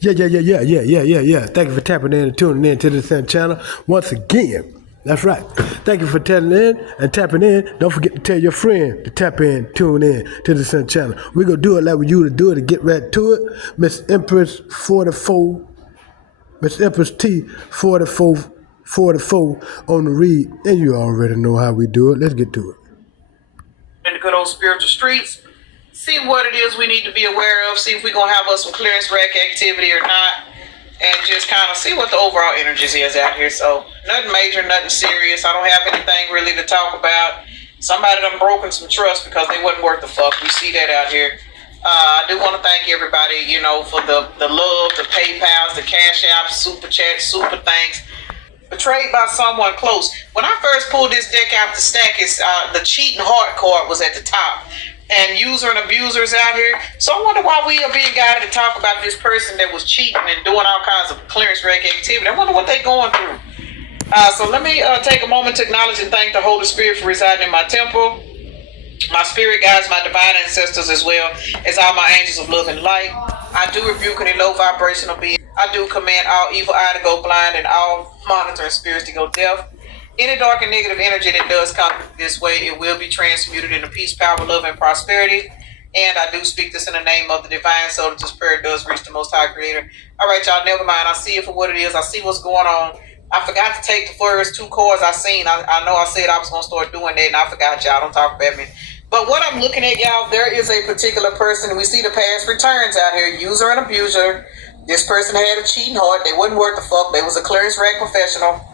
Yeah. Thank you for tapping in and tuning in to the Sun channel once again. That's right. Thank you for tapping in and tapping in. Don't forget to tell your friend to tap in, tune in to the Sun channel. We're going to do it like we usually do it and get right to it. Miss Empress 44, Miss Empress T 44 on the read. And you already know how we do it. Let's get to it. In the good old spiritual streets, see what it is we need to be aware of, see if we're going to have us some clearance rack activity or not, and just kind of see what the overall energies is out here. So nothing major, nothing serious. I don't have anything really to talk about. Somebody done broken some trust because they wasn't worth the fuck. We see that out here. I do want to thank everybody, for the love, the PayPals, the Cash Apps, Super Chats, Super Thanks. Betrayed by someone close. When I first pulled this deck out the stack, it's the cheating heart card was at the top. And user and abusers out here. So I wonder why we are being guided to talk about this person that was cheating and doing all kinds of clearance rack activity. I wonder what they're going through. So let me take a moment to acknowledge and thank the Holy Spirit for residing in my temple, my spirit guides, my divine ancestors, as well as all my angels of love and light. I do rebuke any low vibrational being. I do command all evil eye to go blind and all monitoring spirits to go deaf. Any dark and negative energy that does come this way, it will be transmuted into peace, power, love, and prosperity. And I do speak this in the name of the divine, so that this prayer does reach the Most High Creator. All right, y'all, never mind. I see it for what it is. I see what's going on. I forgot to take the first two cards I seen. I know I said I was going to start doing that, and I forgot, y'all. Don't talk about me. But what I'm looking at, y'all, there is a particular person. We see the past returns out here, user and abuser. This person had a cheating heart. They wasn't worth the fuck. They was a clearance rack professional.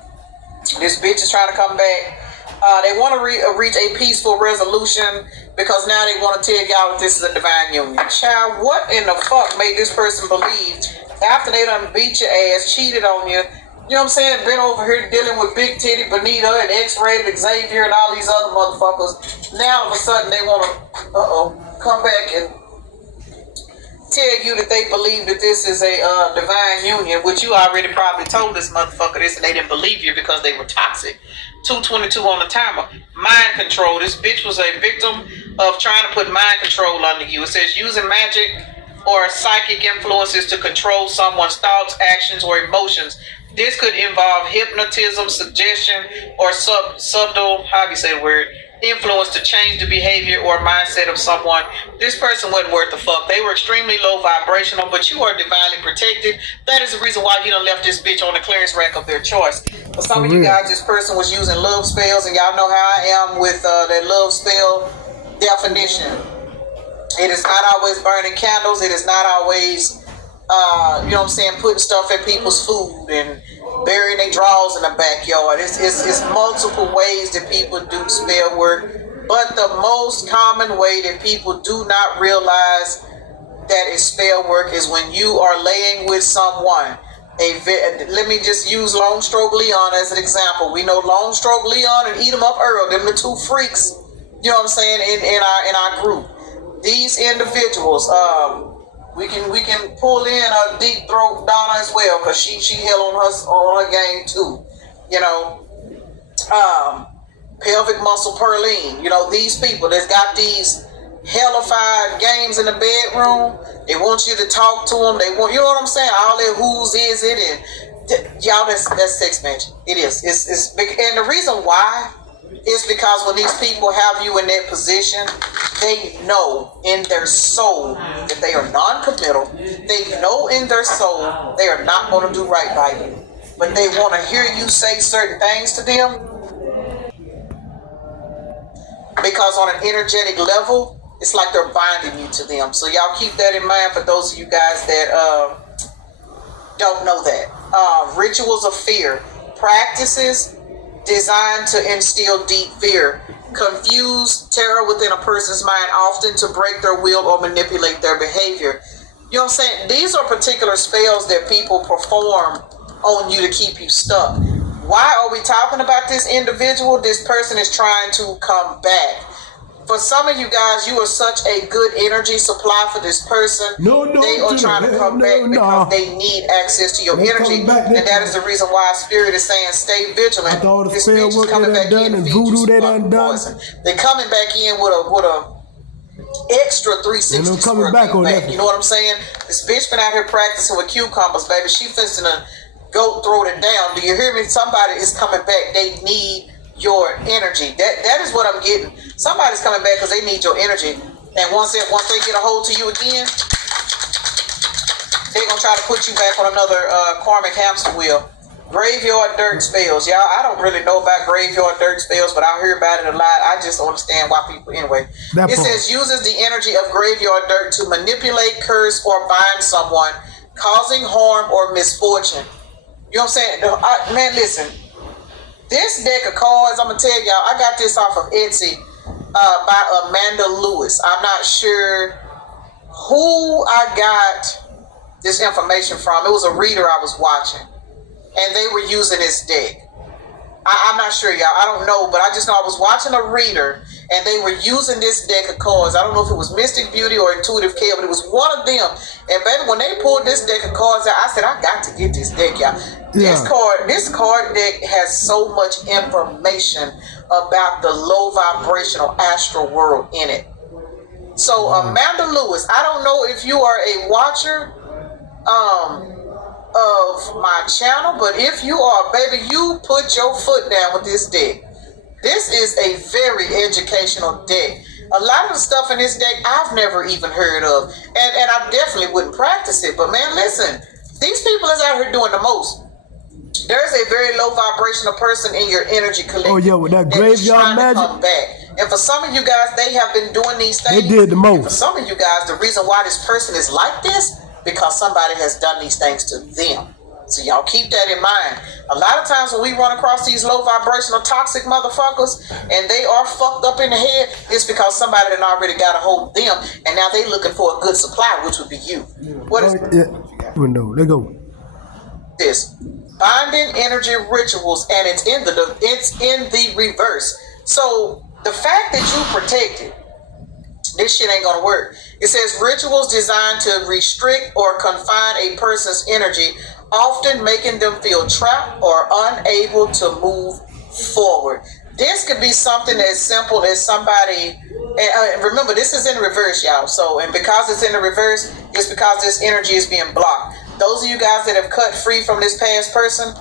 This bitch is trying to come back. They want to reach a peaceful resolution because now they want to tell y'all that this is a divine union. Child, what in the fuck made this person believe after they done beat your ass, cheated on you, you know what I'm saying, been over here dealing with Big Titty Benita and X-Rated Xavier and all these other motherfuckers. Now all of a sudden they want to come back and tell you that they believe that this is a divine union, which you already probably told this motherfucker this and they didn't believe you because they were toxic. 222 on the timer. Mind control. This bitch was a victim of trying to put mind control under you. It says using magic or psychic influences to control someone's thoughts, actions, or emotions. This could involve hypnotism, suggestion, or subtle, how do you say the word, influence to change the behavior or mindset of someone. This person wasn't worth the fuck. They were extremely low vibrational, but you are divinely protected. That is the reason why you done left this bitch on the clearance rack of their choice. For some of you guys, this person was using love spells, and y'all know how I am with that love spell definition. It is not always burning candles. It is not always putting stuff in people's food and burying their drawers in the backyard. It's multiple ways that people do spell work, but the most common way that people do not realize that is spell work is when you are laying with someone. Let me just use Long Stroke Leon as an example. We know Long Stroke Leon and Eat 'em Up Earl, them the two freaks, you know what I'm saying, in our group. These individuals, we can pull in a Deep Throat Donna as well, because she hell on her game too. Pelvic Muscle Perline. These people that's got these hellified games in the bedroom. They want you to talk to them. They want, you know what I'm saying? All that who's is it, and y'all, that's sex magic. It is. It's big, and the reason why is because when these people have you in that position, they know in their soul that they are non-committal. They know in their soul they are not going to do right by you, but they want to hear you say certain things to them because on an energetic level, it's like they're binding you to them. So y'all keep that in mind for those of you guys that don't know that. Rituals of fear, practices designed to instill deep fear, confuse terror within a person's mind, often to break their will or manipulate their behavior. You know what I'm saying? These are particular spells that people perform on you to keep you stuck. Why are we talking about this individual? This person is trying to come back. For some of you guys, you are such a good energy supply for this person. They are trying to come back because they need access to your energy. And that is the reason why Spirit is saying stay vigilant. This bitch is coming back in and voodoo they done done. They're coming back in with a extra 360 square feet back. You know what I'm saying? This bitch been out here practicing with cucumbers, baby. She fisting a goat throat it down. Do you hear me? Somebody is coming back. They need your energy. That is what I'm getting. Somebody's coming back because they need your energy. And once they get a hold to you again, they're gonna try to put you back on another karmic hamster wheel. Graveyard dirt spells, y'all. I don't really know about graveyard dirt spells, but I hear about it a lot. I just don't understand why people. Anyway, it says uses the energy of graveyard dirt to manipulate, curse, or bind someone, causing harm or misfortune. You know what I'm saying? Man, listen. This deck of cards, I'm gonna tell y'all, I got this off of Etsy by Amanda Lewis. I'm not sure who I got this information from. It was a reader I was watching, and they were using this deck. I'm not sure, y'all. I don't know, but I just know I was watching a reader, and they were using this deck of cards. I don't know if it was Mystic Beauty or Intuitive Care, but it was one of them. And baby, when they pulled this deck of cards out, I said, I got to get this deck, y'all. Yeah. This card deck has so much information about the low vibrational astral world in it. So Amanda Lewis, I don't know if you are a watcher of my channel, but if you are, baby, you put your foot down with this deck. This is a very educational deck. A lot of the stuff in this deck I've never even heard of, and I definitely wouldn't practice it. But man, listen, these people is out here doing the most. There's a very low vibrational person in your energy collective. Oh yeah, with that graveyard magic. Come back. And for some of you guys, they have been doing these things. They did the most. And for some of you guys, the reason why this person is like this, because somebody has done these things to them. So y'all keep that in mind. A lot of times when we run across these low vibrational toxic motherfuckers and they are fucked up in the head, it's because somebody done already got a hold of them, and now they looking for a good supply, which would be you. What is window? They go. This binding energy rituals, and it's in the reverse. So the fact that you protected, this shit ain't gonna work. It says rituals designed to restrict or confine a person's energy, often making them feel trapped or unable to move forward. This could be something as simple as somebody, and remember, this is in reverse, y'all. So, and because it's in the reverse, it's because this energy is being blocked. Those of you guys that have cut free from this past person,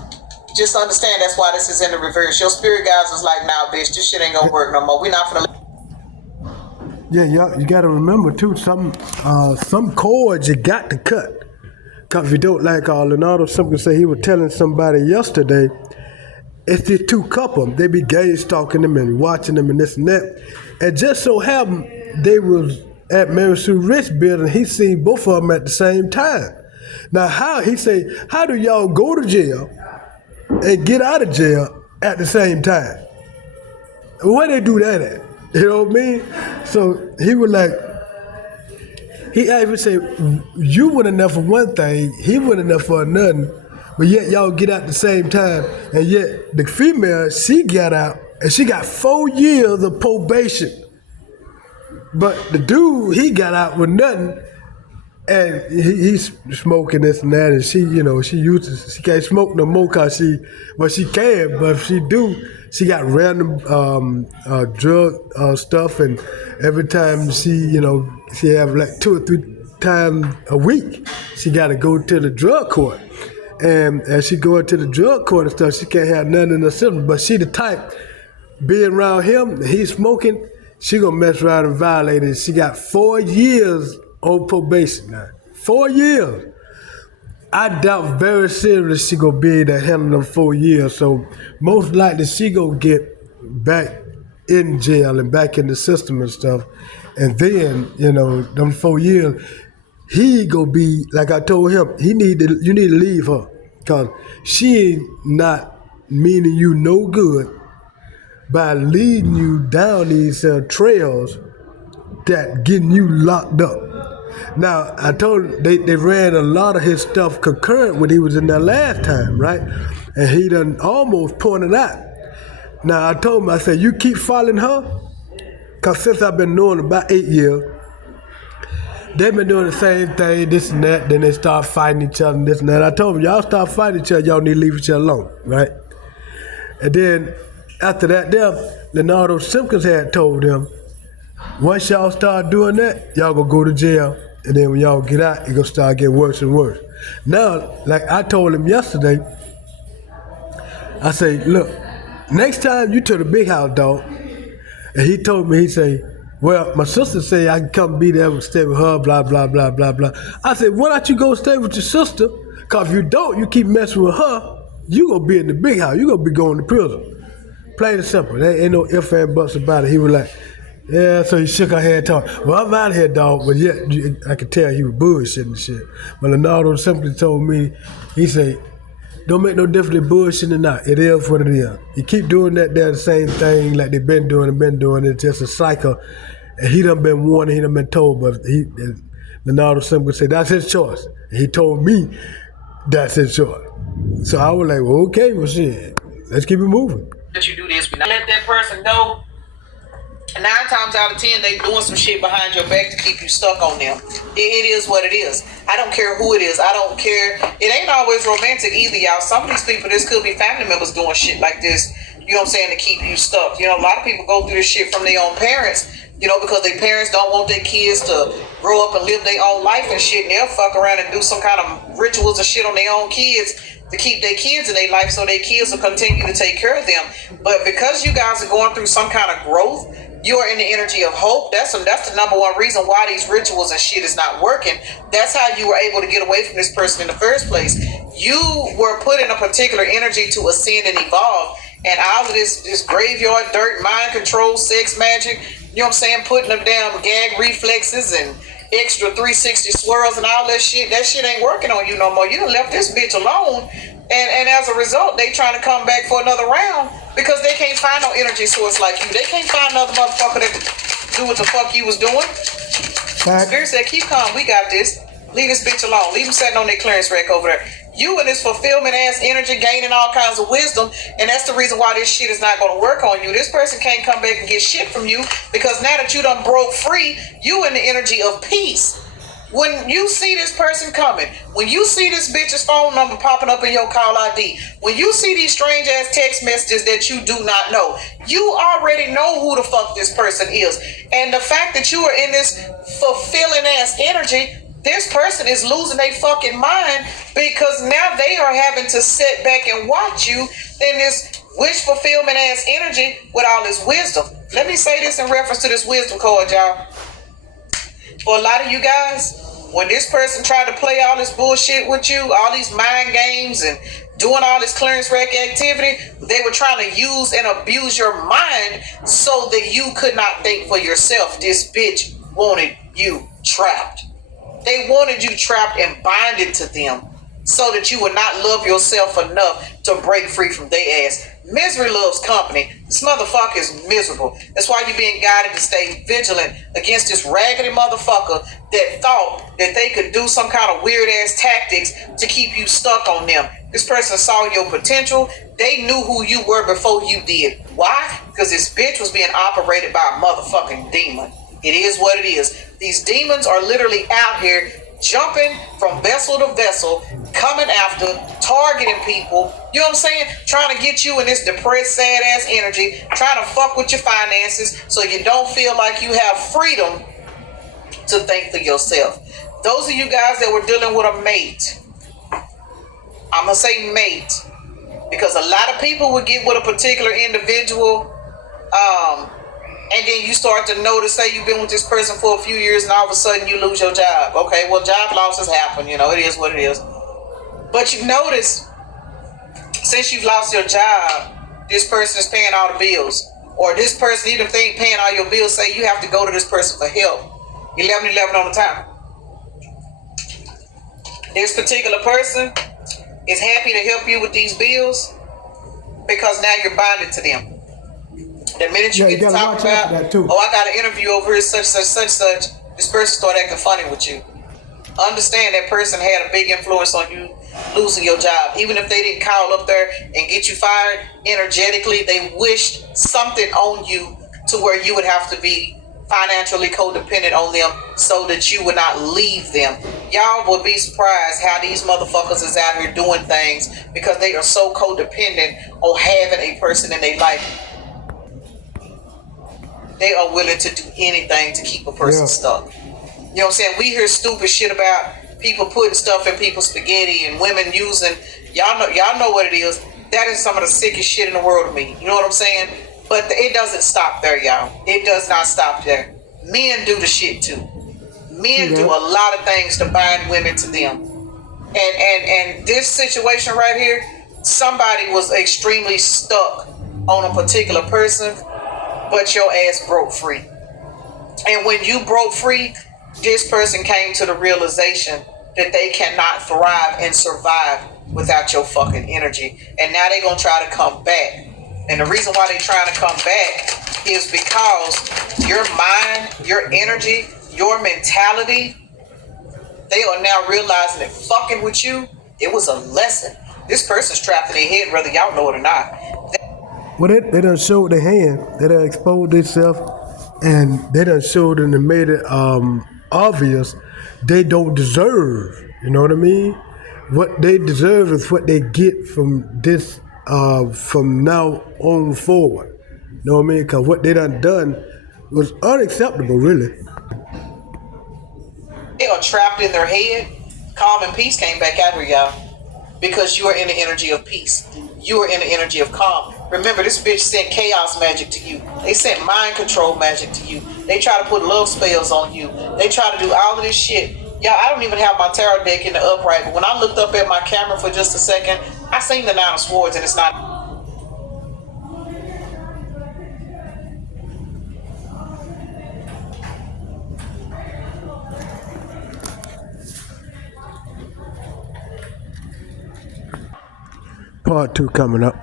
just understand that's why this is in the reverse. Your spirit guys was like, nah, bitch, this shit ain't gonna work no more. We're not gonna. Yeah, you got to remember too, some cords you got to cut. Cause if you don't, like Leonardo Simpkins said, he was telling somebody yesterday, it's these two couple, they be gay stalking them and watching them and this and that. And just so happened, they was at Mary Sue Rich building, he seen both of them at the same time. Now how do y'all go to jail and get out of jail at the same time? Where they do that at? You know what I mean? So he was like, he even said, you went enough for one thing, he went enough for another, but yet y'all get out at the same time, and yet the female, she got out, and she got 4 years of probation. But the dude, he got out with nothing, and he's smoking this and that, and she, she can't smoke no more cause she can, but if she do, she got random drug stuff, and every time she have like 2 or 3 times a week, she got to go to the drug court. And as she go into the drug court and stuff, she can't have nothing in her system. But she the type, being around him, he's smoking, she gonna mess around and violate it. She got 4 years on probation now. 4 years. I doubt very seriously she gonna be able to handle them 4 years. So most likely she gonna get back in jail and back in the system and stuff. And then, them 4 years, he gonna be, like I told him, you need to leave her. Cause she ain't not meaning you no good by leading you down these trails that getting you locked up. Now, I told him they ran a lot of his stuff concurrent when he was in there last time, right? And he done almost pointed out. Now, I told him, I said, you keep following her? Because since I've been knowing about 8 years, they've been doing the same thing, this and that, then they start fighting each other and this and that. I told them, y'all start fighting each other, y'all need to leave each other alone, right? And then after that, Leonardo Simpkins had told them, once y'all start doing that, y'all gonna go to jail And then when y'all get out, it gonna start getting worse and worse. Now, like I told him yesterday, I say, look, next time you to the big house, dog. And he told me, he say, well, my sister say I can come be there and stay with her, blah, blah, blah, blah, blah. I said, why don't you go stay with your sister? Because if you don't, you keep messing with her, you going to be in the big house. You going to be going to prison. Plain and simple. There ain't no ifs and buts about it. He was like, yeah, so he shook her head and talked. Well, I'm out of here, dog. But yeah, I could tell he was bullshitting and shit. But Leonardo simply told me, he said, don't make no difference if bullshitting or not. It is what it is. You keep doing that there, the same thing like they've been doing and been doing. It's just a cycle. And he done been warned, he done been told, but Leonardo simply said, that's his choice. And he told me that's his choice. So I was like, well, okay, well, shit, let's keep it moving. That you do this, we let that person go. 9 times out of 10, they doing some shit behind your back to keep you stuck on them. It is what it is. I don't care who it is. I don't care. It ain't always romantic either, y'all. Some of these people, this could be family members doing shit like this, you know what I'm saying, to keep you stuck. You know, a lot of people go through this shit from their own parents, you know, because their parents don't want their kids to grow up and live their own life and shit, and they'll fuck around and do some kind of rituals and shit on their own kids to keep their kids in their life so their kids will continue to take care of them. But because you guys are going through some kind of growth, you are in the energy of hope. That's the number one reason why these rituals and shit is not working. That's how you were able to get away from this person in the first place. You were put in a particular energy to ascend and evolve. And all of this graveyard dirt, mind control, sex magic, you know what I'm saying, putting them damn gag reflexes and extra 360 swirls and all that shit ain't working on you no more. You done left this bitch alone. And as a result, they trying to come back for another round because they can't find no energy source like you. They can't find another motherfucker that can do what the fuck you was doing. Spirit said, keep calm, we got this. Leave this bitch alone. Leave them sitting on their clearance rack over there. You and this fulfillment ass energy gaining all kinds of wisdom, and that's the reason why this shit is not going to work on you. This person can't come back and get shit from you because now that you done broke free, you in the energy of peace. When you see this person coming, when you see this bitch's phone number popping up in your call ID, when you see these strange ass text messages that you do not know, you already know who the fuck this person is. And the fact that you are in this fulfilling ass energy, this person is losing their fucking mind because now they are having to sit back and watch you in this wish fulfillment ass energy with all this wisdom. Let me say this in reference to this wisdom card, y'all. For a lot of you guys, when this person tried to play all this bullshit with you, all these mind games and doing all this clearance rack activity, they were trying to use and abuse your mind so that you could not think for yourself. This bitch wanted you trapped. They wanted you trapped and binded to them so that you would not love yourself enough to break free from their ass. Misery loves company. This motherfucker is miserable. That's why you're being guided to stay vigilant against this raggedy motherfucker that thought that they could do some kind of weird ass tactics to keep you stuck on them. This person saw your potential. They knew who you were before you did. Why? Because this bitch was being operated by a motherfucking demon. It is what it is. These demons are literally out here jumping from vessel to vessel, coming after, targeting people, you know what I'm saying? Trying to get you in this depressed, sad ass energy, trying to fuck with your finances so you don't feel like you have freedom to think for yourself. Those of you guys that were dealing with a mate, I'm going to say mate, because a lot of people would get with a particular individual, and then you start to notice, say you've been with this person for a few years and all of a sudden you lose your job. Okay, well, job losses happen, you know, it is what it is. But you notice, since you've lost your job, this person is paying all the bills. Or this person, even if they ain't paying all your bills, say you have to go to this person for help. 11 on the time. This particular person is happy to help you with these bills because now you're bonded to them. The minute you get to talk about, oh, I got an interview over here, such, this person start acting funny with you. Understand that person had a big influence on you losing your job. Even if they didn't call up there and get you fired, energetically, they wished something on you to where you would have to be financially codependent on them so that you would not leave them. Y'all would be surprised how these motherfuckers is out here doing things because they are so codependent on having a person in their life. They are willing to do anything to keep a person stuck. You know what I'm saying? We hear stupid shit about people putting stuff in people's spaghetti and women using, y'all know what it is. That is some of the sickest shit in the world to me. You know what I'm saying? But it doesn't stop there, y'all. It does not stop there. Men do the shit too. Men do a lot of things to bind women to them. And this situation right here, somebody was extremely stuck on a particular person, but your ass broke free. And when you broke free, this person came to the realization that they cannot thrive and survive without your fucking energy. And now they're gonna try to come back. And the reason why they're trying to come back is because your mind, your energy, your mentality, they are now realizing that fucking with you, it was a lesson. This person's trapped in their head, whether y'all know it or not. Well, they done showed their hand. They done exposed themselves, and they done showed and they made it obvious they don't deserve. You know what I mean? What they deserve is what they get from this, from now on forward. You know what I mean? Because what they done was unacceptable, really. They are trapped in their head. Calm and peace came back out here, y'all. Because you are in the energy of peace. You are in the energy of calm. Remember, this bitch sent chaos magic to you. They sent mind control magic to you. They try to put love spells on you. They try to do all of this shit. Y'all, I don't even have my tarot deck in the upright, but when I looked up at my camera for just a second, I seen the Nine of Swords, and it's not. Part 2 coming up.